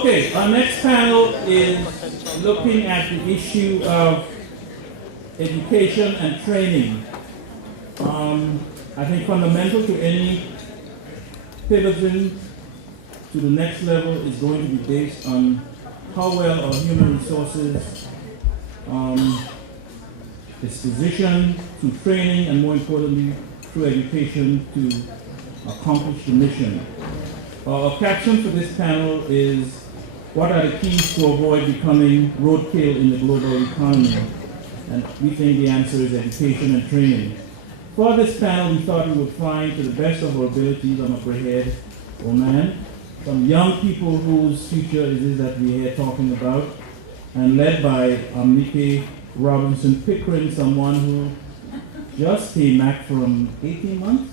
Okay, our next panel is looking at the issue of education and training. I think fundamental to any pivoting to the next level is going to be based on how well our human resources is positioned through training and, more importantly, through education to accomplish the mission. Our caption for this panel is, what are the keys to avoid becoming roadkill in the global economy? And we think the answer is education and training. For this panel, we thought we would find, to the best of our abilities, I'm a gray-haired old man, some young people whose future it is that we're here talking about, and led by Omonike Pickering, someone who just came back from 18 months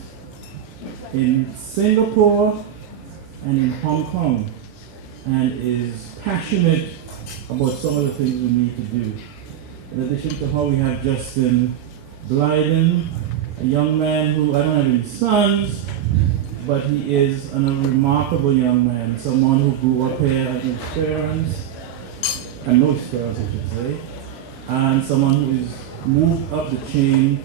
in Singapore and in Hong Kong, and is passionate about some of the things we need to do. In addition to how we have Justin Blyden, a young man who, I don't have any sons, but he is a remarkable young man, someone who grew up here at his parents, and no parents, I should say, and someone who is moved up the chain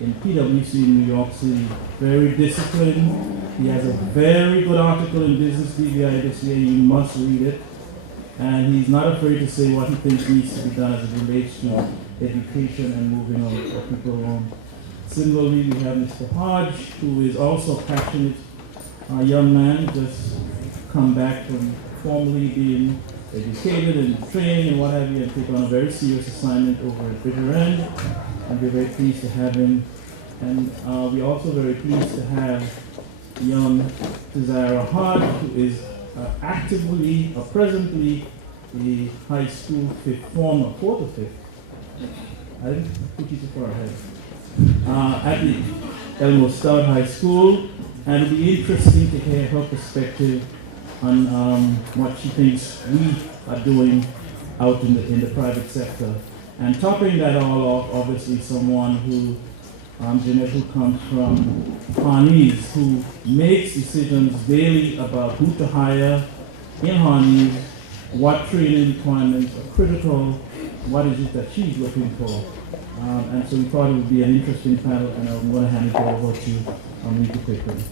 in PwC in New York City. Very disciplined. He has a very good article in Business BBI this year. You must read it. And he's not afraid to say what he thinks needs to be done as it relates to education and moving on people along. Similarly, we have Mr. Hodge, who is also a passionate young man, just come back from formerly being educated and training and what have you, and take on a very serious assignment over at Bitter End. And we're very pleased to have him. And we're also very pleased to have young Desira Hodge, who is actively, or presently, the high school fifth former, fourth or fifth. I didn't put you too far ahead. At the Elmo Stout High School, and it'll be interesting to hear her perspective on what she thinks we are doing out in the private sector. And topping that all off, obviously someone who, Jeanette, who comes from Harneys, who makes decisions daily about who to hire in Harneys, what training requirements are critical, what is it that she's looking for. And so we thought it would be an interesting panel, and I'm going to hand it over to Omonike Pickering.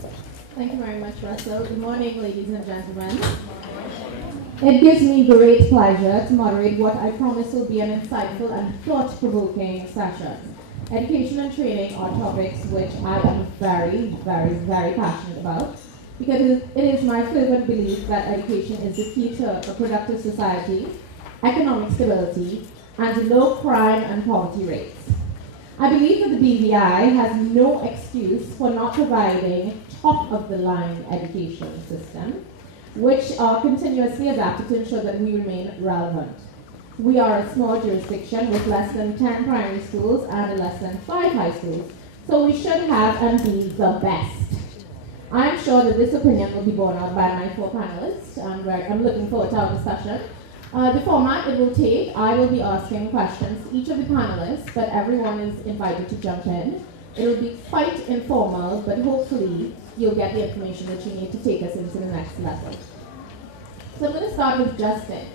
Thank you very much, Russell. Good morning, ladies and gentlemen. It gives me great pleasure to moderate what I promise will be an insightful and thought-provoking session. Education and training are topics which I am very, very, very passionate about, because it is my fervent belief that education is the key to a productive society, economic stability, and low crime and poverty rates. I believe that the BVI has no excuse for not providing top-of-the-line education system, which are continuously adapted to ensure that we remain relevant. We are a small jurisdiction with less than 10 primary schools and less than 5 high schools, so we should have and be the best. I am sure that this opinion will be borne out by my 4 panelists. I'm looking forward to our discussion. The format it will take, I will be asking questions to each of the panelists, but everyone is invited to jump in. It will be quite informal, but hopefully you'll get the information that you need to take us into the next level. So I'm going to start with Justin.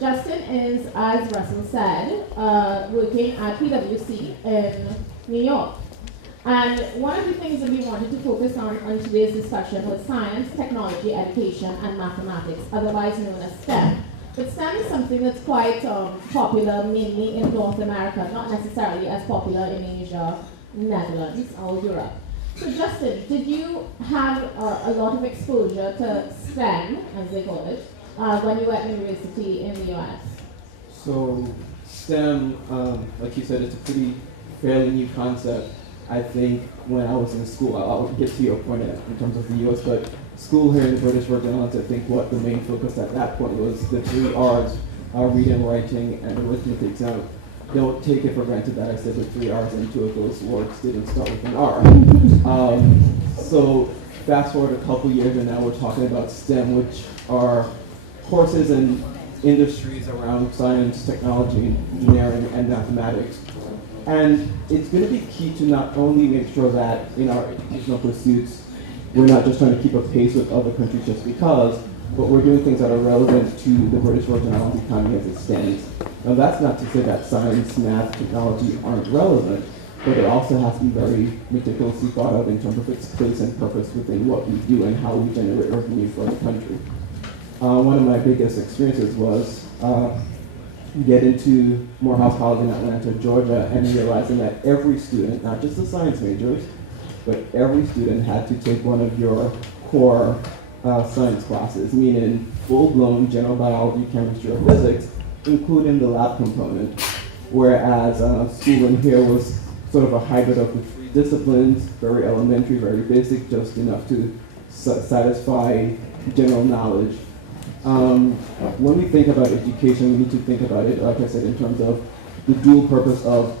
Justin is, as Russell said, working at PwC in New York. And one of the things that we wanted to focus on today's discussion was science, technology, education, and mathematics, otherwise known as STEM. But STEM is something that's quite popular mainly in North America, not necessarily as popular in Asia, Netherlands, or Europe. So Justin, did you have a lot of exposure to STEM, as they call it, when you were at university in the US? So STEM, like you said, it's a pretty fairly new concept. I think when I was in school, I'll get to your point in terms of the US, but school here in the British Virgin Islands, I think what the main focus at that point was the 3 R's, reading, writing, and arithmetic. Now, don't take it for granted that I said the 3 R's and 2 of those words didn't start with an R. So fast forward a couple years and now we're talking about STEM, which are courses and industries around science, technology, engineering, and mathematics. And it's going to be key to not only make sure that in our educational pursuits, we're not just trying to keep a pace with other countries just because, but we're doing things that are relevant to the British Virgin Islands economy as it stands. Now that's not to say that science, math, technology aren't relevant, but it also has to be very meticulously thought of in terms of its place and purpose within what we do and how we generate revenue for the country. One of my biggest experiences was getting to Morehouse College in Atlanta, Georgia, and realizing that every student, not just the science majors, but every student had to take one of your core science classes, meaning full-blown general biology, chemistry, or physics, including the lab component. Whereas schooling here was sort of a hybrid of the three disciplines, very elementary, very basic, just enough to satisfy general knowledge. When we think about education, we need to think about it, like I said, in terms of the dual purpose of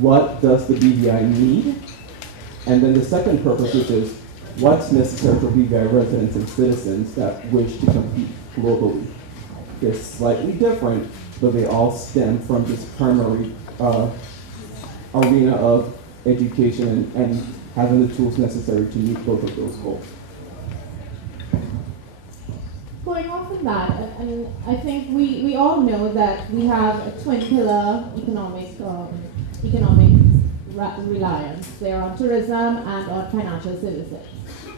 what does the BVI need, and then the second purpose, which is what's necessary for BVI residents and citizens that wish to compete globally. They're slightly different, but they all stem from this primary arena of education and having the tools necessary to meet both of those goals. Going on from that, and I think we all know that we have a twin pillar economic reliance. They're on tourism and on financial services.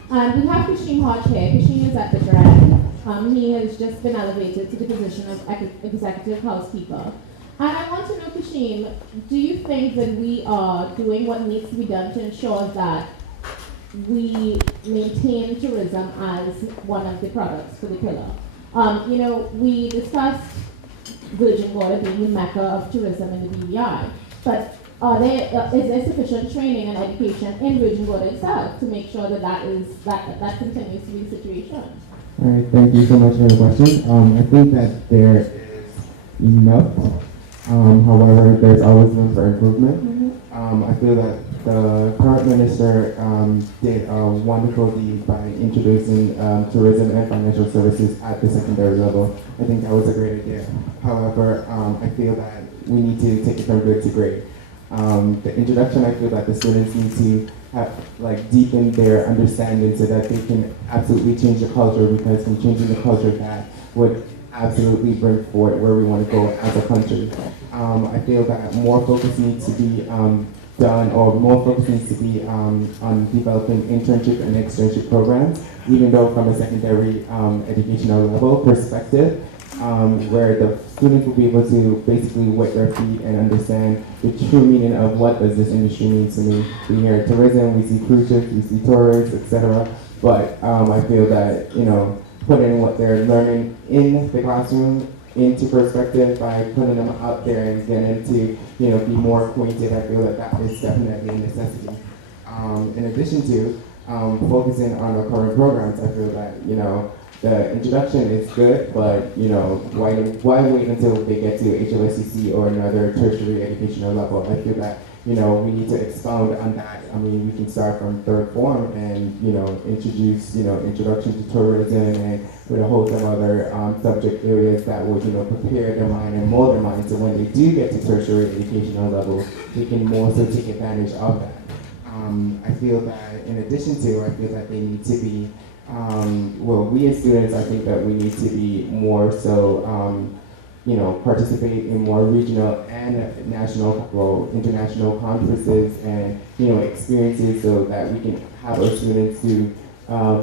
And we have Kesheem Hodge here. Kesheem is at the Jeanette. He has just been elevated to the position of executive housekeeper. And I want to know, Kesheem, do you think that we are doing what needs to be done to ensure that we maintain tourism as one of the products for the pillar? We discussed Virgin Water being the mecca of tourism in the BVI, but is there sufficient training and education in Virgin Water itself to make sure that continues to be the situation? All right, thank you so much for the question. I think that there is enough. However, there's always room for improvement. I feel that the current minister did a wonderful deed by introducing tourism and financial services at the secondary level. I think that was a great idea. However, I feel that we need to take it from good to great. The introduction, I feel that the students need to have, deepen their understanding so that they can absolutely change the culture, because from changing the culture, that would absolutely bring forward where we want to go as a country. I feel that more focus needs to be done, or more focus needs to be on developing internship and externship programs, even though from a secondary educational level perspective, where the students will be able to basically wet their feet and understand the true meaning of what does this industry mean to me. We hear tourism, we see cruise ships, we see tourists, etc. But I feel that, putting what they're learning in the classroom into perspective by putting them out there and getting to, be more acquainted, I feel that is definitely a necessity. In addition to focusing on our current programs, I feel that, the introduction is good, but, why wait until they get to HLSCC or another tertiary educational level? I feel that, we need to expound on that. I mean, we can start from third form and, introduce, introduction to tourism and with a whole some other subject areas that would, prepare their mind and mold their mind so when they do get to tertiary educational level, they can more so take advantage of that. I feel that in addition to, I feel that they need to be, we as students, I think that we need to be more so, participate in more regional and national, international conferences and, experiences so that we can have our students to,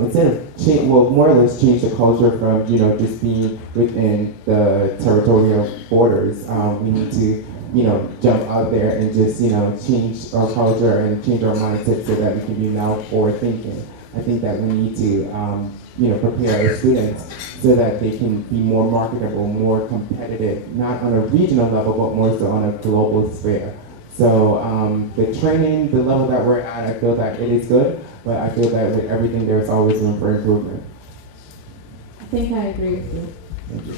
instead of more or less change the culture from, just being within the territorial borders. We need to, jump out there and just, change our culture and change our mindset so that we can be now forward thinking. I think that we need to, prepare our students so that they can be more marketable, more competitive, not on a regional level, but more so on a global sphere. So the training, the level that we're at, I feel that it is good, but I feel that with everything, there's always room for improvement. I think I agree with you. Thank you.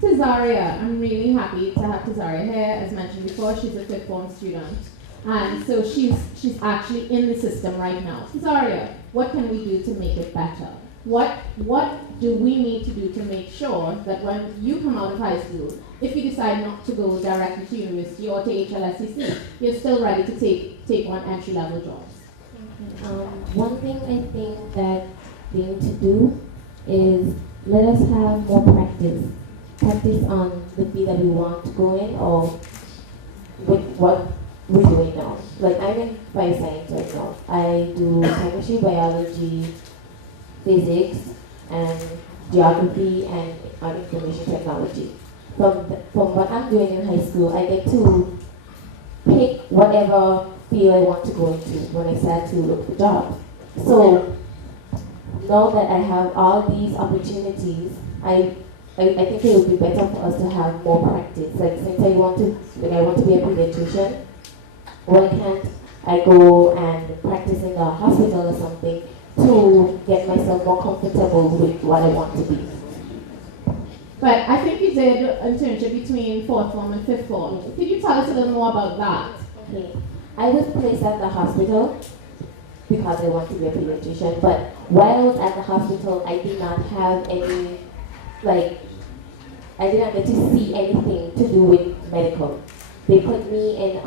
Tazaria, I'm really happy to have Tazaria here. As mentioned before, she's a fifth form student. And so she's actually in the system right now. Tazaria, what can we do to make it better? What do we need to do to make sure that when you come out of high school, if you decide not to go directly to university or to HLSCC, you're still ready to take on entry-level jobs? One thing I think that they need to do is let us have more practice on the field that we want to go in or with what we're doing now. Like I'm in bioscience right now. I do chemistry, biology, physics, and geography and information technology. From what I'm doing in high school, I get to pick whatever field I want to go into when I start to look for jobs. So now that I have all these opportunities, I think it would be better for us to have more practice. Like since I want to be a pediatrician, why can't I go and practice in the hospital or something to get myself more comfortable with what I want to be? But I think you did an internship between 4th form and 5th form. Could you tell us a little more about that? Okay. I was placed at the hospital because I want to be a pediatrician, but while I was at the hospital, I did not have any, I didn't get to see anything to do with medical. They put me in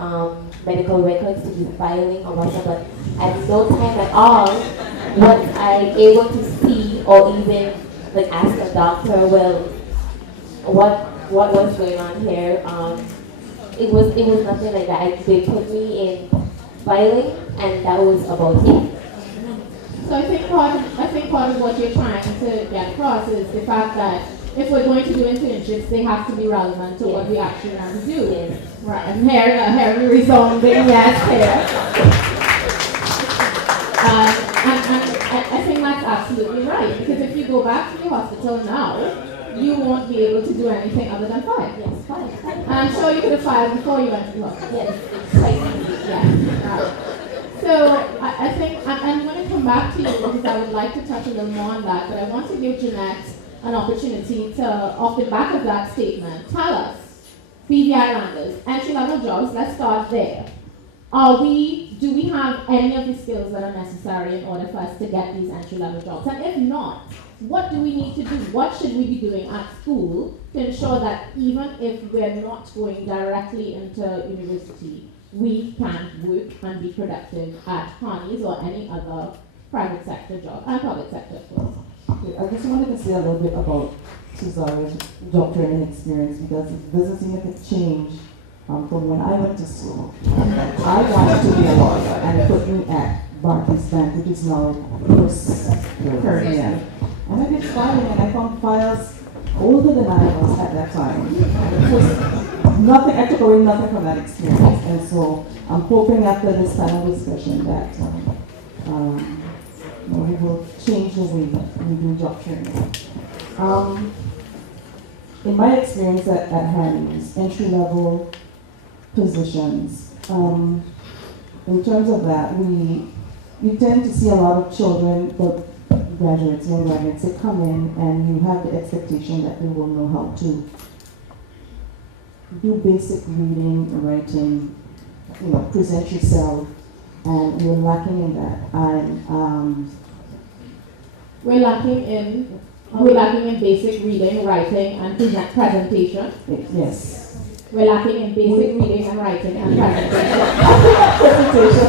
medical records to do filing or whatever, but at no time at all was I able to see or even ask a doctor, well, what was going on here. It was nothing like that. They put me in filing, and that was about it. So I think part of what you're trying to get across is the fact that if we're going to do internships, they have to be relevant to what we actually want to do. Yes. Right, and here we resounding yes here. And I think that's absolutely right, because if you go back to the hospital now, you won't be able to do anything other than file. Yes, fine. And I'm sure you could have filed before you went to the hospital. Yes, it's quite easy. Yeah. So I think I'm going to come back to you because I would like to touch a little more on that, but I want to give Jeanette an opportunity to, off the back of that statement, tell us, BV Islanders, entry-level jobs, let's start there. Do we have any of the skills that are necessary in order for us to get these entry-level jobs? And if not, what do we need to do? What should we be doing at school to ensure that even if we're not going directly into university, we can work and be productive at Harney's or any other private sector job and public sector, of course? Okay, I just wanted to say a little bit about Susanna's job training experience because this is a significant change from when I went to school. I wanted to be a lawyer and it put me at Barclays Bank, which is now current year. And I did filing and I found files older than I was at that time. It was nothing, I took away nothing from that experience. And so I'm hoping after this panel discussion that we will change the way we do job training. In my experience at Harney's, entry-level positions, in terms of that, we tend to see a lot of children, graduates, young graduates, that come in and you have the expectation that they will know how to do basic reading, writing, present yourself, and we're lacking in that. We're lacking in basic reading, writing, and presentation. Yes. We're lacking in basic reading and writing and presentation.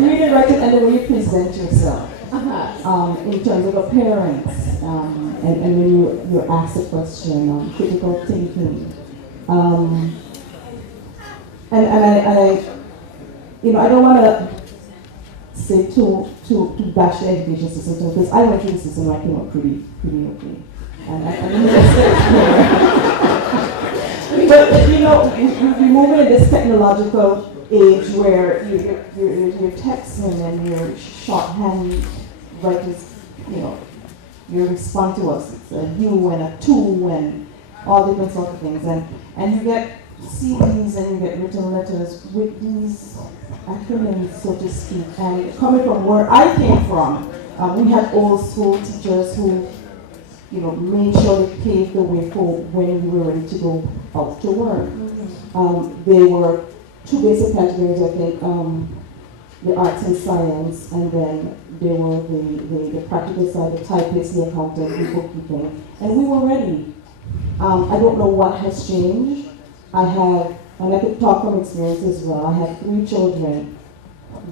Reading, writing, and the way you present yourself. In terms of appearance, and when you're asked a question, critical thinking. I don't want to say to bash the education system because I went through the system and I came up pretty okay. And but we're moving in this technological age where you're texting and your shorthand writers, you respond to us. It's a you and a to and all different sorts of things. And you get CVs and you get written letters with these acronyms, so to speak. And coming from where I came from, we had old school teachers who, made sure they paved the way for when we were ready to go out to work. There were two basic categories, I think, the arts and science, and then there were the practical side, the typist, the accountant, the bookkeeping, and we were ready. I don't know what has changed. I have, and I could talk from experience as well, I have 3 children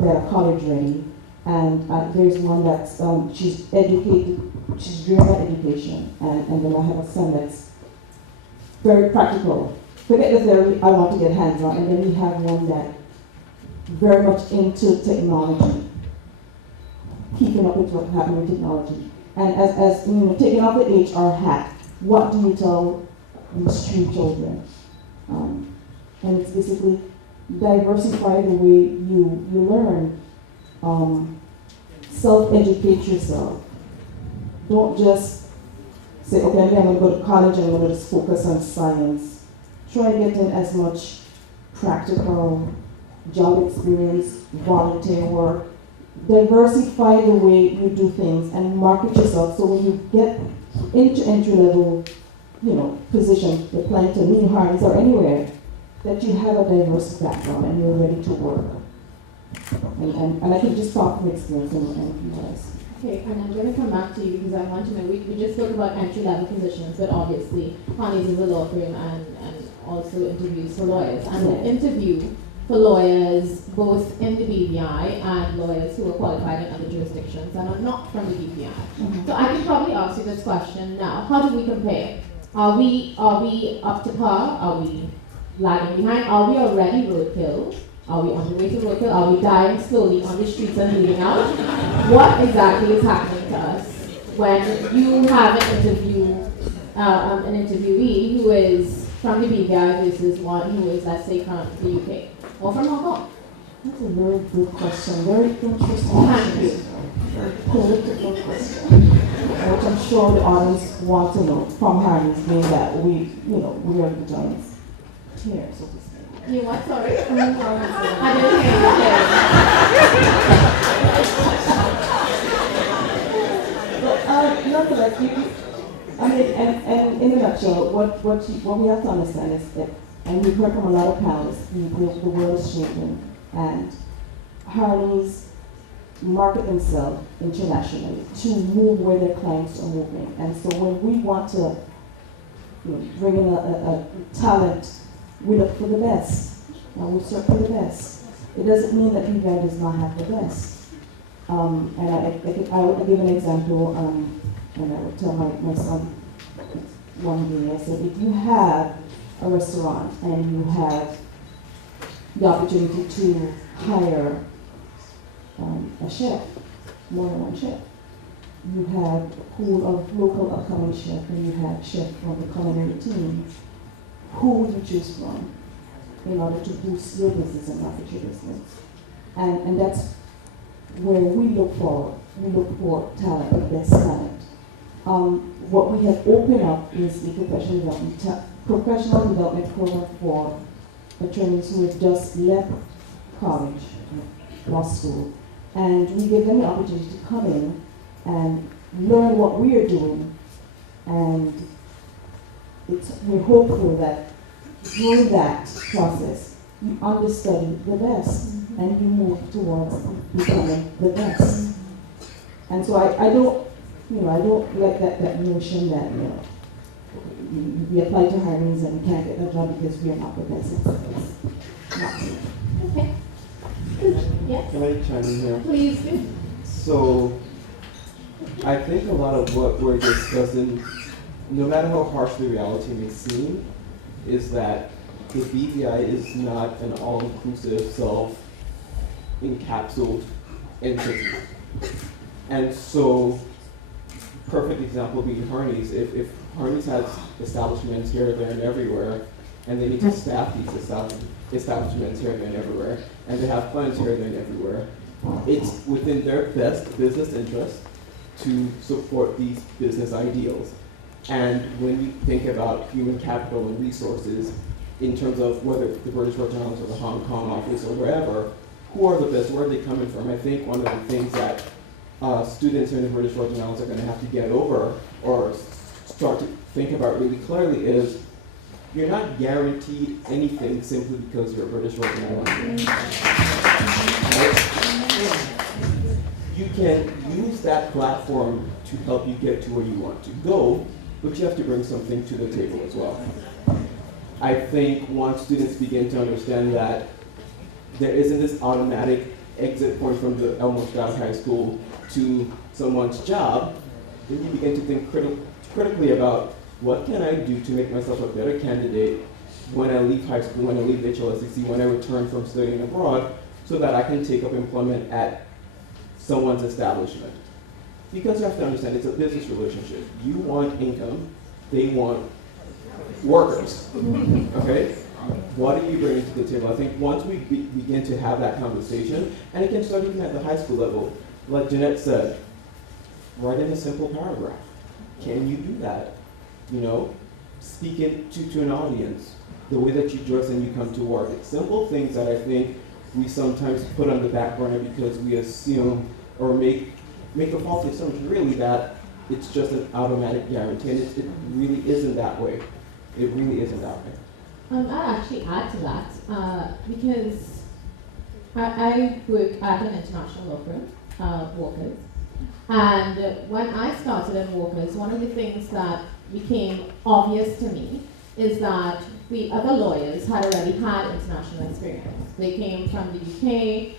that are college ready, And there's one that's, she's educated, she's driven by education. And then I have a son that's very practical. Forget the theory, I want to get hands-on. And then we have one that very much into technology, keeping up with what's happening with technology. And as you know, taking off the HR hat, what do you tell these three children? And it's basically diversify the way you learn. Self-educate yourself. Don't just say, okay, I'm going to go to college and I'm going to just focus on science. Try and get in as much practical job experience, volunteer work. Diversify the way you do things and market yourself so when you get into entry-level, position, applying to new hires or anywhere, that you have a diverse background and you're ready to work. And I can just talk from experience and guys. Okay, and I'm going to come back to you because I want to know, we just spoke about entry-level positions, but obviously Honey's is a law firm and also interviews for lawyers. And the interview for lawyers both in the BVI and lawyers who are qualified in other jurisdictions and are not from the BVI. Mm-hmm. So I can probably ask you this question now. How do we compare? Are we up to par? Are we lagging behind? Are we already roadkill? Are we on the way to roadkill? Are we dying slowly on the streets and bleeding out? What exactly is happening to us when you have an interviewee who is from the BVI versus one who is, let's say, from the UK or from Hong Kong? That's a very good question. Very interesting Thank you. Very political question. Which I'm sure the audience want to know from Harry's being that we are the giants here, so to speak. You what, sorry? I didn't hear you. Nonetheless, and in a nutshell, what we have to understand is that, and we've heard from a lot of panelists, the world is changing, and Harney's market themselves internationally to move where their clients are moving. And so when we want to bring in a talent, we look for the best, and we search for the best. It doesn't mean that BVI does not have the best. And I would give an example, and I would tell my son one day, I said, if you have a restaurant and you have the opportunity to hire a chef, more than one chef, you have a pool of local upcoming chefs, and you have chefs from the culinary team, who would you choose from in order to boost your business and market your business? And that's where we look for talent, the best talent. What we have opened up is the professional development program for attorneys who have just left college, law school, and we give them the opportunity to come in and learn what we are doing, and we're hopeful that during that process, you understudy the best and you move towards becoming the best. And so I don't like that notion that we apply to hirings and we can't get a job because we are not the best. It's not true. Okay. Yes. Can I chime in here? Please do. So, I think a lot of what we're discussing, no matter how harsh the reality may seem, is that the BVI is not an all-inclusive, self-encapsulated entity. And so, perfect example being Harney's. If Harney's has establishments here, there, and everywhere, and they need to staff these establishments here, there, and everywhere, and they have funds here, there, and everywhere, it's within their best business interest to support these business ideals. And when we think about human capital and resources, in terms of whether the British Virgin Islands or the Hong Kong office or wherever, who are the best, where are they coming from? I think one of the things that students here in the British Virgin Islands are going to have to get over or start to think about really clearly is you're not guaranteed anything simply because you're a British Virgin Islander. Right? You can use that platform to help you get to where you want to go, but you have to bring something to the table as well. I think once students begin to understand that there isn't this automatic exit point from the Elmo Stroud High School to someone's job, then you begin to think critically about what can I do to make myself a better candidate when I leave high school, when I leave HLSCC, when I return from studying abroad, so that I can take up employment at someone's establishment. Because you have to understand, it's a business relationship. You want income, they want workers, okay? What are you bringing to the table? I think once we begin to have that conversation, and it can start even at the high school level, like Jeanette said, write in a simple paragraph. Can you do that? You know, speak it to an audience, the way that you dress and you come to work. It's simple things that I think we sometimes put on the back burner because we assume or make a false assumption really that it's just an automatic guarantee, and it really isn't that way. It really isn't that way. I'll actually add to that because I work at an international law firm, Walkers, and when I started at Walkers, one of the things that became obvious to me is that the other lawyers had already had international experience. They came from the UK,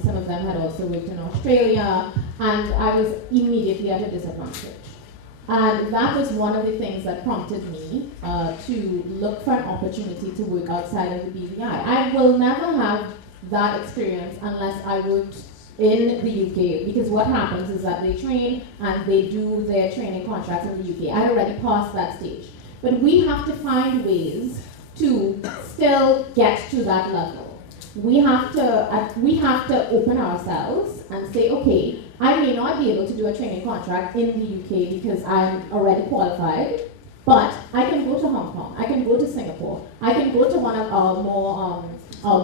some of them had also worked in Australia, and I was immediately at a disadvantage. And that was one of the things that prompted me to look for an opportunity to work outside of the BVI. I will never have that experience unless I worked in the UK, because what happens is that they train and they do their training contracts in the UK. I already passed that stage. But we have to find ways to still get to that level. We have to open ourselves and say, okay, I may not be able to do a training contract in the UK because I'm already qualified, but I can go to Hong Kong, I can go to Singapore, I can go to one of our more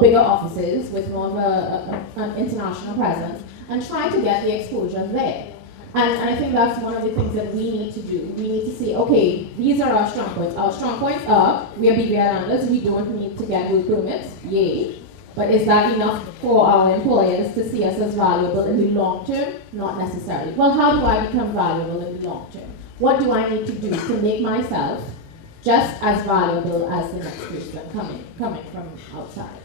bigger offices with more of an international presence and try to get the exposure there. And I think that's one of the things that we need to do. We need to say, okay, these are our strong points. Our strong points are, we are BBI landlords, we don't need to get work permits, yay. But is that enough for our employers to see us as valuable in the long term? Not necessarily. Well, how do I become valuable in the long term? What do I need to do to make myself just as valuable as the next person coming from outside?